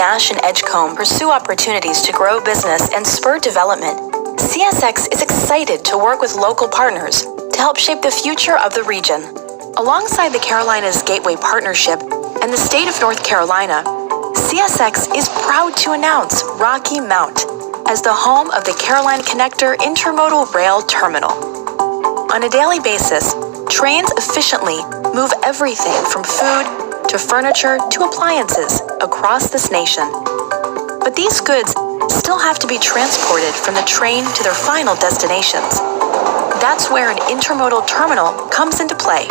Nash and Edgecombe pursue opportunities to grow business and spur development, CSX is excited to work with local partners to help shape the future of the region. Alongside the Carolinas Gateway Partnership and the state of North Carolina, CSX is proud to announce Rocky Mount as the home of the Carolina Connector Intermodal Rail Terminal. On a daily basis, trains efficiently move everything from food to furniture to appliances across this nation. But these goods still have to be transported from the train to their final destinations. That's where an intermodal terminal comes into play.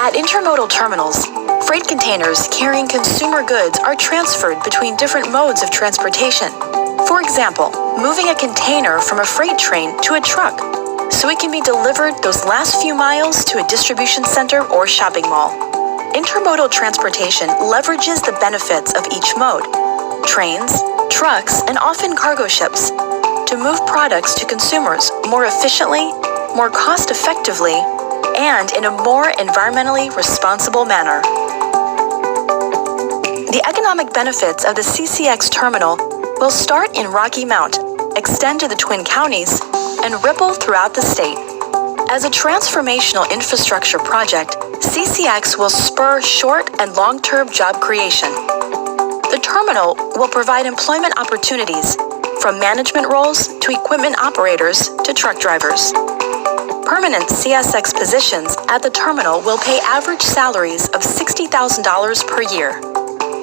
At intermodal terminals, freight containers carrying consumer goods are transferred between different modes of transportation. For example, moving a container from a freight train to a truck, so it can be delivered those last few miles to a distribution center or shopping mall. Intermodal transportation leverages the benefits of each mode: trains, trucks, and often cargo ships, to move products to consumers more efficiently, more cost-effectively, and in a more environmentally responsible manner. The economic benefits of the CCX terminal will start in Rocky Mount, extend to the Twin Counties, and ripple throughout the state. As a transformational infrastructure project, CCX will spur short and long-term job creation. The terminal will provide employment opportunities from management roles to equipment operators to truck drivers. Permanent CSX positions at the terminal will pay average salaries of $60,000 per year.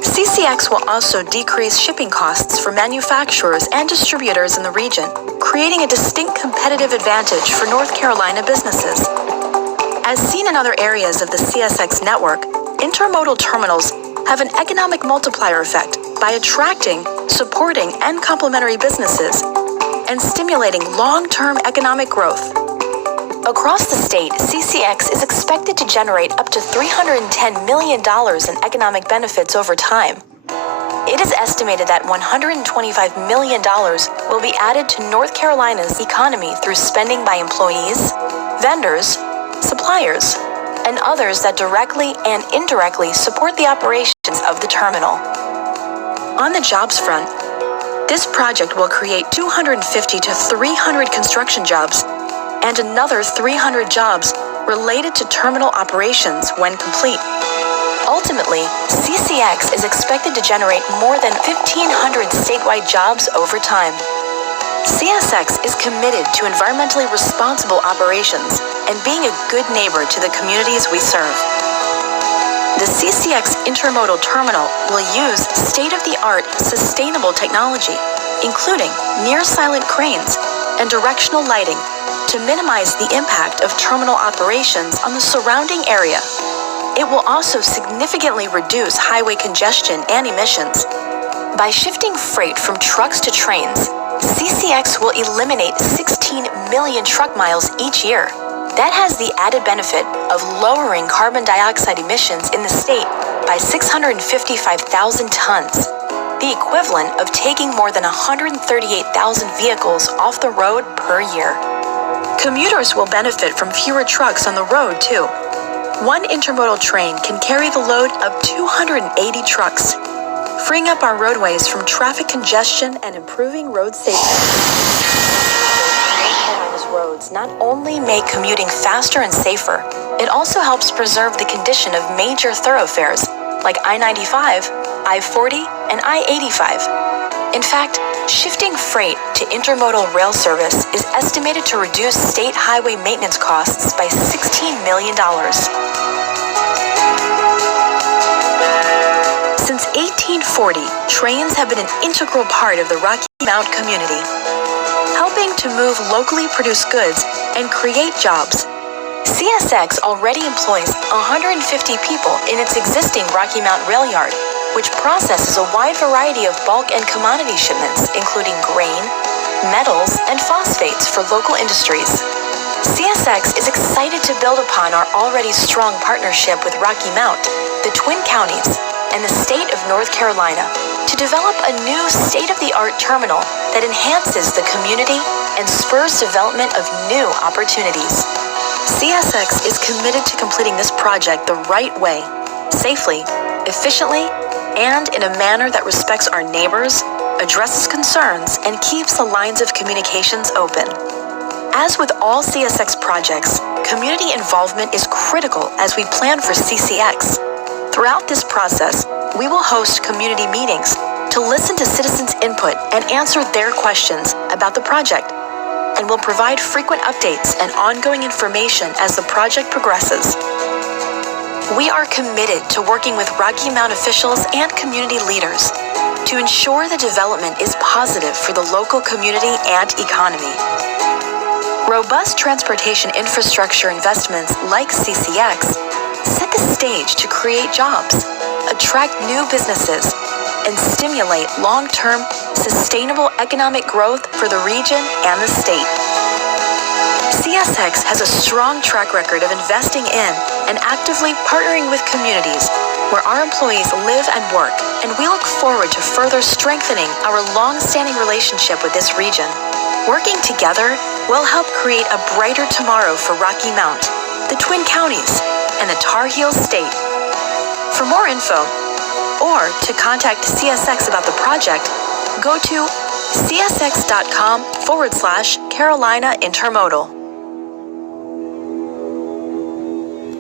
CCX will also decrease shipping costs for manufacturers and distributors in the region, creating a distinct competitive advantage for North Carolina businesses. As seen in other areas of the CSX network, intermodal terminals have an economic multiplier effect by attracting, supporting, and complementary businesses and stimulating long-term economic growth. Across the state, CCX is expected to generate up to $310 million in economic benefits over time. It is estimated that $125 million will be added to North Carolina's economy through spending by employees, vendors, suppliers, and others that directly and indirectly support the operations of the terminal. On the jobs front, this project will create 250 to 300 construction jobs and another 300 jobs related to terminal operations when complete. Ultimately, CCX is expected to generate more than 1,500 statewide jobs over time. CSX is committed to environmentally responsible operations and being a good neighbor to the communities we serve. The CCX Intermodal Terminal will use state-of-the-art sustainable technology, including near-silent cranes and directional lighting, to minimize the impact of terminal operations on the surrounding area. It will also significantly reduce highway congestion and emissions. By shifting freight from trucks to trains, CCX will eliminate 16 million truck miles each year. That has the added benefit of lowering carbon dioxide emissions in the state by 655,000 tons, the equivalent of taking more than 138,000 vehicles off the road per year. Commuters will benefit from fewer trucks on the road, too. One intermodal train can carry the load of 280 trucks, freeing up our roadways from traffic congestion and improving road safety. North Carolina's roads not only make commuting faster and safer, it also helps preserve the condition of major thoroughfares like I-95, I-40, and I-85. In fact, shifting freight to intermodal rail service is estimated to reduce state highway maintenance costs by $16 million. Since 1840, trains have been an integral part of the Rocky Mount community, helping to move locally produced goods and create jobs. CSX already employs 150 people in its existing Rocky Mount rail yard, which processes a wide variety of bulk and commodity shipments, including grain, metals, and phosphates for local industries. CSX is excited to build upon our already strong partnership with Rocky Mount, the Twin Counties, and the state of North Carolina to develop a new state-of-the-art terminal that enhances the community and spurs development of new opportunities. CSX is committed to completing this project the right way, safely, efficiently, and in a manner that respects our neighbors, addresses concerns, and keeps the lines of communications open. As with all CSX projects, community involvement is critical as we plan for CCX. Throughout this process, we will host community meetings to listen to citizens' input and answer their questions about the project, and will provide frequent updates and ongoing information as the project progresses. We are committed to working with Rocky Mount officials and community leaders to ensure the development is positive for the local community and economy. Robust transportation infrastructure investments like CCX set the stage to create jobs, attract new businesses, and stimulate long-term, sustainable economic growth for the region and the state. CSX has a strong track record of investing in and actively partnering with communities where our employees live and work, and we look forward to further strengthening our long-standing relationship with this region. Working together will help create a brighter tomorrow for Rocky Mount, the Twin Counties, and the Tar Heels State. For more info, or to contact CSX about the project, go to csx.com/Carolina Intermodal.